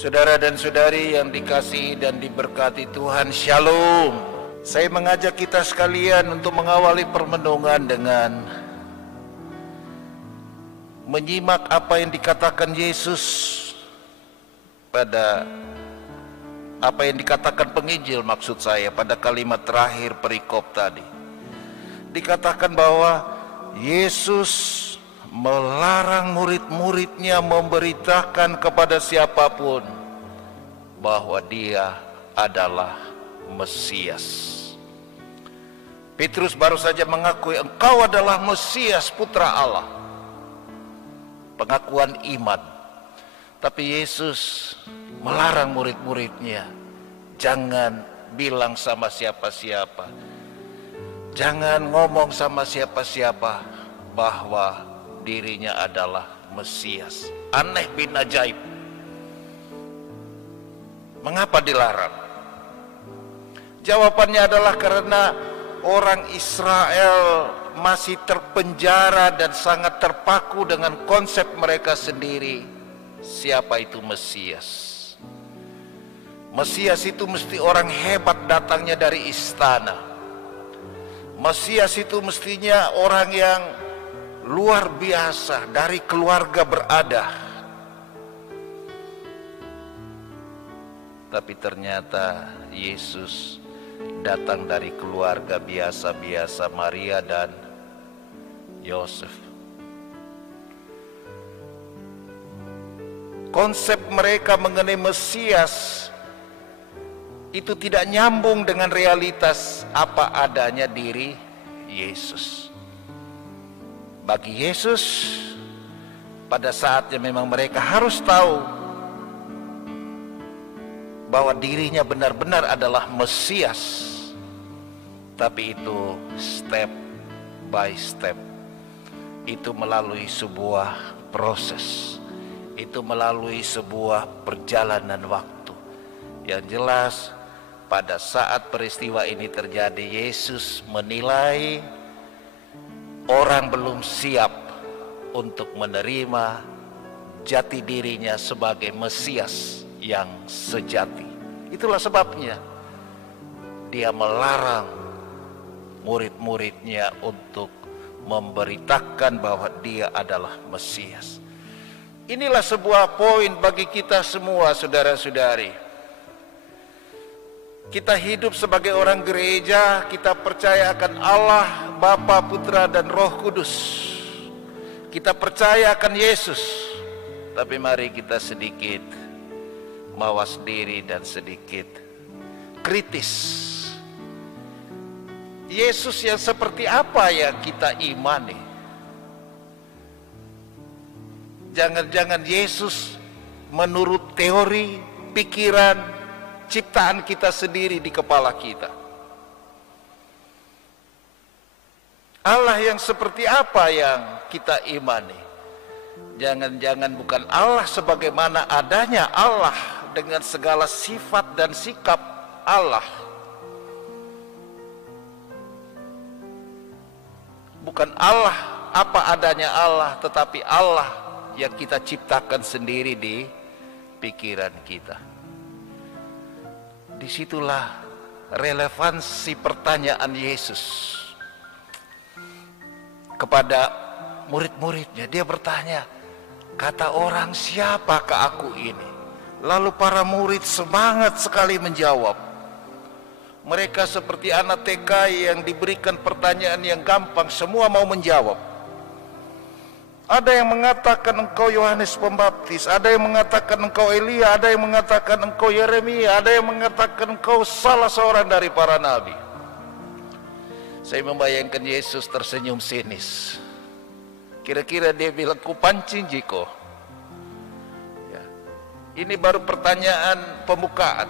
Saudara dan saudari yang dikasihi dan diberkati Tuhan, Shalom. Saya mengajak kita sekalian untuk mengawali permenungan dengan menyimak apa yang dikatakan Yesus pada apa yang dikatakan penginjil, maksud saya pada kalimat terakhir perikop tadi. Dikatakan bahwa Yesus melarang murid-muridnya memberitakan kepada siapapun bahwa dia adalah Mesias. Petrus baru saja mengakui, engkau adalah Mesias, putra Allah. Pengakuan iman. Tapi Yesus melarang murid-muridnya, jangan bilang sama siapa-siapa, jangan ngomong sama siapa-siapa bahwa dirinya adalah Mesias. Aneh bin ajaib. Mengapa dilarang? Jawabannya adalah karena orang Israel masih terpenjara dan sangat terpaku dengan konsep mereka sendiri. Siapa itu Mesias? Mesias itu mesti orang hebat datangnya dari istana. Mesias itu mestinya orang yang luar biasa dari keluarga berada. Tapi ternyata Yesus datang dari keluarga biasa-biasa, Maria dan Yosef. Konsep mereka mengenai Mesias itu tidak nyambung dengan realitas apa adanya diri Yesus. Bagi Yesus, pada saatnya memang mereka harus tahu bahwa dirinya benar-benar adalah Mesias. Tapi itu step by step. Itu melalui sebuah proses. Itu melalui sebuah perjalanan waktu. Yang jelas, pada saat peristiwa ini terjadi, Yesus menilai orang belum siap untuk menerima jati dirinya sebagai Mesias yang sejati. Itulah sebabnya dia melarang murid-muridnya untuk memberitakan bahwa dia adalah Mesias. Inilah sebuah poin bagi kita semua, saudara-saudari. Kita hidup sebagai orang gereja, kita percaya akan Allah, Bapa, Putra, dan Roh Kudus. Kita percaya akan Yesus. Tapi mari kita sedikit mawas diri dan sedikit kritis. Yesus yang seperti apa yang kita imani? Jangan-jangan Yesus menurut teori, pikiran, ciptaan kita sendiri di kepala kita. Allah yang seperti apa yang kita imani? Jangan-jangan bukan Allah sebagaimana adanya Allah dengan segala sifat dan sikap Allah. Bukan Allah apa adanya Allah, tetapi Allah yang kita ciptakan sendiri di pikiran kita. Disitulah relevansi pertanyaan Yesus kepada murid-muridnya. Dia bertanya, kata orang siapakah aku ini? Lalu para murid semangat sekali menjawab. Mereka seperti anak TK yang diberikan pertanyaan yang gampang, semua mau menjawab. Ada yang mengatakan engkau Yohanes Pembaptis, ada yang mengatakan engkau Elia, ada yang mengatakan engkau Yeremia, ada yang mengatakan engkau salah seorang dari para nabi. Saya membayangkan Yesus tersenyum sinis. Kira-kira dia bilang, ku pancing jiko. Ya. Ini baru pertanyaan pembukaan.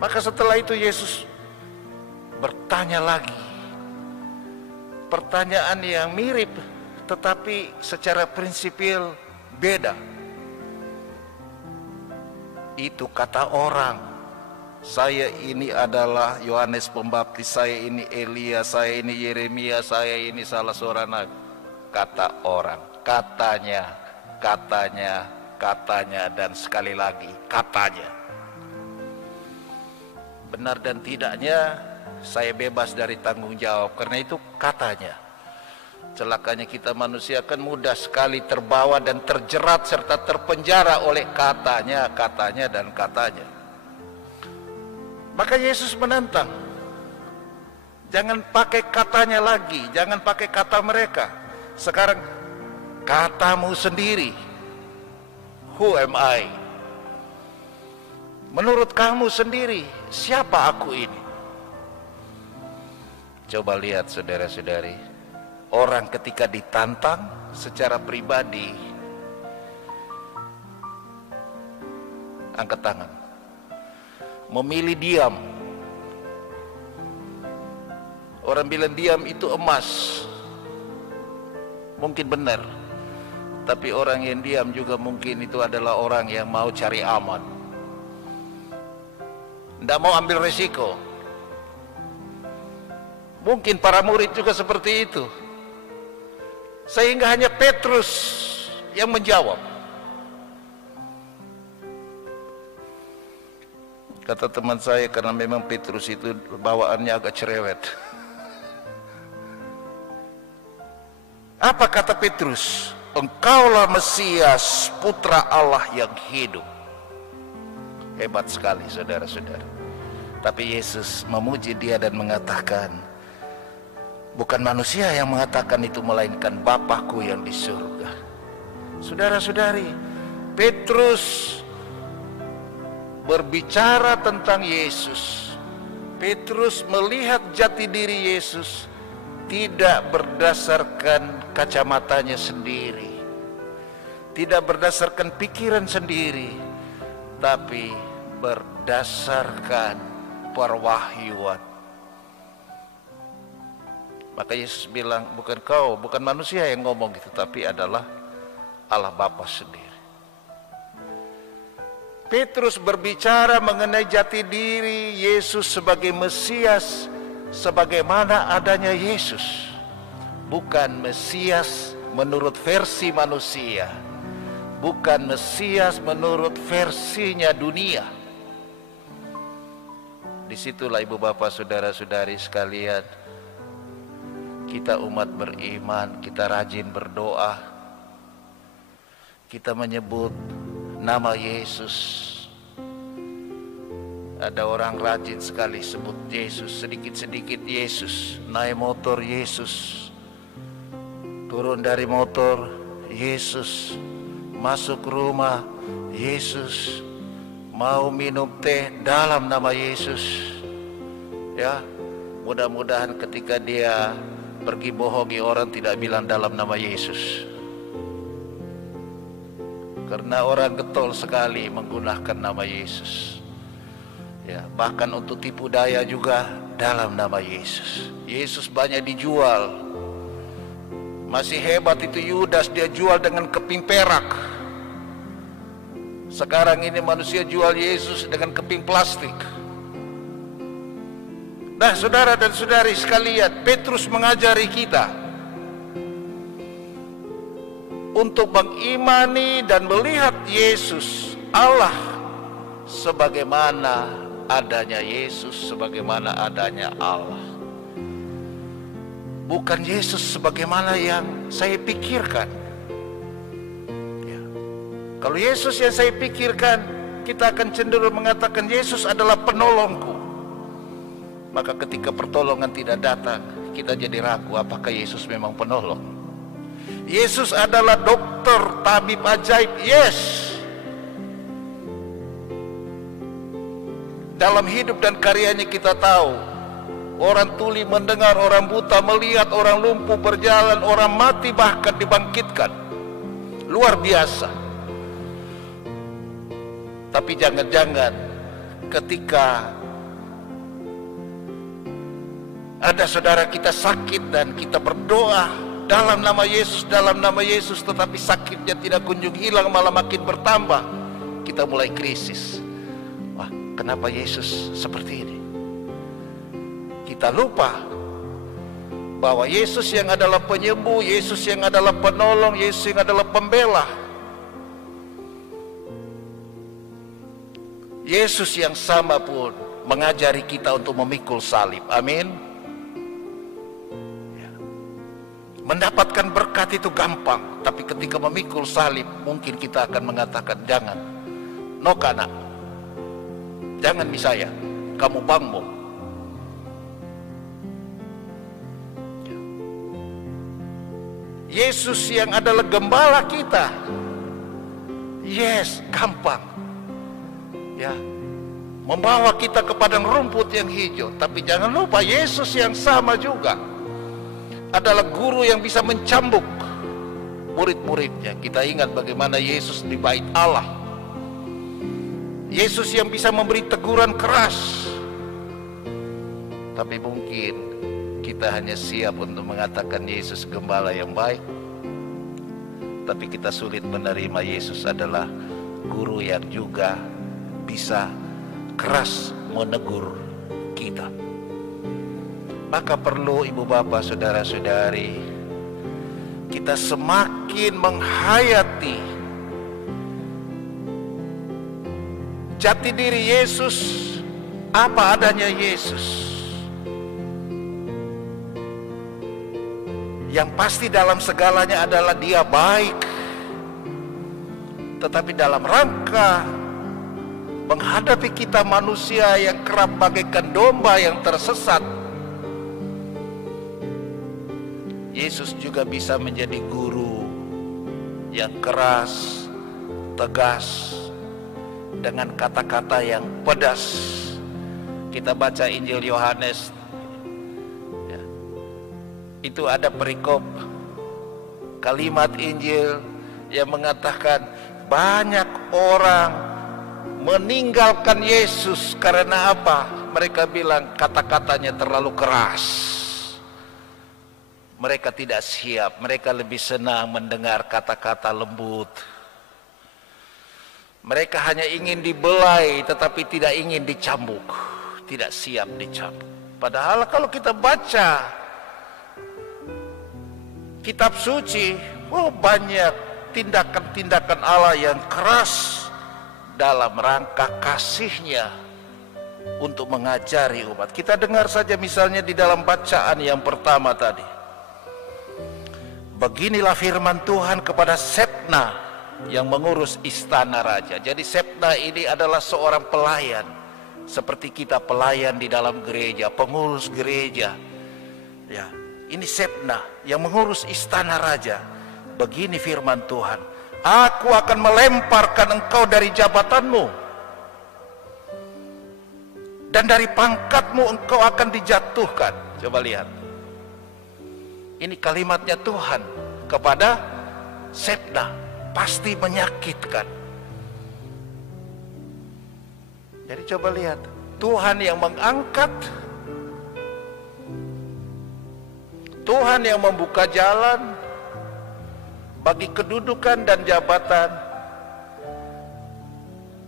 Maka setelah itu Yesus bertanya lagi. Pertanyaan yang mirip, tetapi secara prinsipil beda. Itu kata orang, saya ini adalah Yohanes Pembaptis, saya ini Elia, saya ini Yeremia, saya ini salah seorang nabi. Kata orang, katanya katanya, dan sekali lagi katanya. Benar dan tidaknya saya bebas dari tanggung jawab, karena itu katanya. Celakanya kita manusia kan mudah sekali terbawa dan terjerat serta terpenjara oleh katanya, katanya, dan katanya. Maka Yesus menantang, jangan pakai katanya lagi, jangan pakai kata mereka. Sekarang katamu sendiri. Who am I? Menurut kamu sendiri, siapa aku ini? Coba lihat saudara-saudari, orang ketika ditantang secara pribadi, angkat tangan, memilih diam. Orang bilang diam itu emas, mungkin benar, tapi orang yang diam juga mungkin itu adalah orang yang mau cari aman, tidak mau ambil resiko. Mungkin para murid juga seperti itu, sehingga hanya Petrus yang menjawab. Kata teman saya, karena memang Petrus itu bawaannya agak cerewet. Apa kata Petrus? Engkaulah Mesias, Putra Allah yang hidup. Hebat sekali saudara-saudara. Tapi Yesus memuji dia dan mengatakan, bukan manusia yang mengatakan itu, melainkan Bapakku yang di surga. Saudara-saudari, Petrus berbicara tentang Yesus. Petrus melihat jati diri Yesus tidak berdasarkan kacamatanya sendiri, tidak berdasarkan pikiran sendiri, tapi berdasarkan perwahyuan. Maka Yesus bilang, bukan kau, bukan manusia yang ngomong gitu, tapi adalah Allah Bapa sendiri. Petrus berbicara mengenai jati diri Yesus sebagai Mesias, sebagaimana adanya Yesus, bukan Mesias menurut versi manusia, bukan Mesias menurut versinya dunia. Disitulah ibu bapak saudara-saudari sekalian, kita umat beriman, kita rajin berdoa, kita menyebut nama Yesus. Ada orang rajin sekali sebut Yesus, sedikit-sedikit Yesus, naik motor Yesus, turun dari motor Yesus, masuk rumah Yesus, mau minum teh dalam nama Yesus. Ya, mudah-mudahan ketika dia pergi bohongi orang tidak bilang dalam nama Yesus, karena orang getol sekali menggunakan nama Yesus. Ya, bahkan untuk tipu daya juga dalam nama Yesus. Yesus banyak dijual. Masih hebat itu Yudas, dia jual dengan keping perak. Sekarang ini manusia jual Yesus dengan keping plastik. Nah, saudara dan saudari sekalian, Petrus mengajari kita untuk mengimani dan melihat Yesus, Allah, sebagaimana adanya Yesus, sebagaimana adanya Allah. Bukan Yesus sebagaimana yang saya pikirkan. Ya. Kalau Yesus yang saya pikirkan, kita akan cenderung mengatakan Yesus adalah penolongku. Maka ketika pertolongan tidak datang, kita jadi ragu apakah Yesus memang penolong. Yesus adalah dokter, tabib ajaib, yes. Dalam hidup dan karyanya kita tahu, orang tuli mendengar, orang buta melihat, orang lumpuh berjalan, orang mati bahkan dibangkitkan. Luar biasa. Tapi jangan-jangan ketika ada saudara kita sakit dan kita berdoa dalam nama Yesus, tetapi sakitnya tidak kunjung hilang, malah makin bertambah, kita mulai krisis. Wah, kenapa Yesus seperti ini? Kita lupa bahwa Yesus yang adalah penyembuh, Yesus yang adalah penolong, Yesus yang adalah pembela, Yesus yang sama pun mengajari kita untuk memikul salib. Amin. Ya. Mendapatkan berkat itu gampang, tapi ketika memikul salib mungkin kita akan mengatakan, jangan, no kana, jangan misaya, kamu bangmo. Yesus yang adalah gembala kita, yes, gampang, ya, membawa kita ke padang rumput yang hijau. Tapi jangan lupa Yesus yang sama juga adalah guru yang bisa mencambuk murid-muridnya. Kita ingat bagaimana Yesus di bait Allah, Yesus yang bisa memberi teguran keras. Tapi mungkin kita hanya siap untuk mengatakan Yesus gembala yang baik, tapi kita sulit menerima Yesus adalah guru yang juga bisa keras menegur kita. Maka perlu ibu bapak saudara-saudari, kita semakin menghayati jati diri Yesus, apa adanya Yesus. Yang pasti dalam segalanya adalah dia baik, tetapi dalam rangka menghadapi kita manusia yang kerap bagaikan domba yang tersesat, Yesus juga bisa menjadi guru yang keras, tegas, dengan kata-kata yang pedas. Kita baca Injil Yohanes, itu ada perikop kalimat Injil yang mengatakan banyak orang meninggalkan Yesus karena apa? Mereka bilang kata-katanya terlalu keras. Mereka tidak siap, mereka lebih senang mendengar kata-kata lembut. Mereka hanya ingin dibelai tetapi tidak ingin dicambuk, tidak siap dicambuk. Padahal kalau kita baca kitab suci, banyak tindakan-tindakan Allah yang keras dalam rangka kasih-Nya untuk mengajari umat. Kita dengar saja misalnya di dalam bacaan yang pertama tadi. Beginilah firman Tuhan kepada Setna yang mengurus istana raja. Jadi Setna ini adalah seorang pelayan, seperti kita pelayan di dalam gereja, pengurus gereja. Ya. Ini Setna yang mengurus istana raja. Begini firman Tuhan, aku akan melemparkan engkau dari jabatanmu, dan dari pangkatmu engkau akan dijatuhkan. Coba lihat, ini kalimatnya Tuhan kepada Setna, pasti menyakitkan. Jadi coba lihat, Tuhan yang mengangkat, Tuhan yang membuka jalan bagi kedudukan dan jabatan.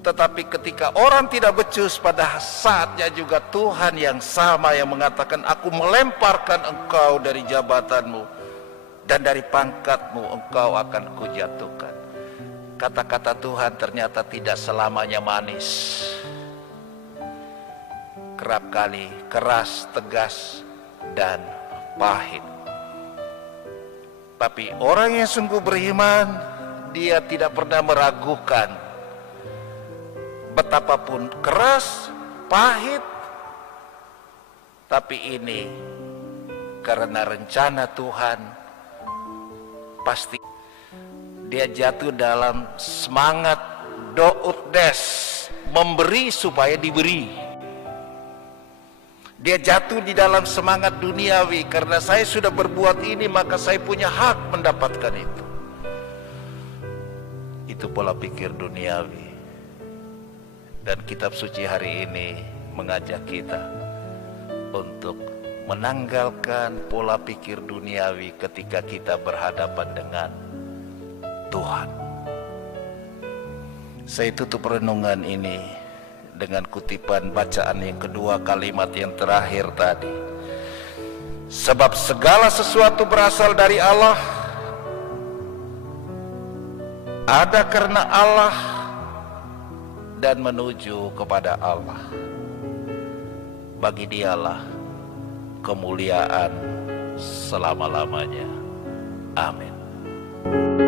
Tetapi ketika orang tidak becus, pada saatnya juga Tuhan yang sama yang mengatakan, aku melemparkan engkau dari jabatanmu, dan dari pangkatmu engkau akan kujatuhkan. Kata-kata Tuhan ternyata tidak selamanya manis. Kerap kali keras, tegas, dan pahit. Tapi orang yang sungguh beriman, dia tidak pernah meragukan betapapun keras, pahit, tapi ini karena rencana Tuhan. Pasti dia jatuh dalam semangat dout des, memberi supaya diberi. Dia jatuh di dalam semangat duniawi, karena saya sudah berbuat ini maka saya punya hak mendapatkan itu. Itu pola pikir duniawi. Dan kitab suci hari ini mengajak kita untuk menanggalkan pola pikir duniawi ketika kita berhadapan dengan Tuhan. Saya tutup renungan ini dengan kutipan bacaan yang kedua, kalimat yang terakhir tadi. Sebab segala sesuatu berasal dari Allah, ada karena Allah, dan menuju kepada Allah. Bagi Dialah kemuliaan selama-lamanya. Amin.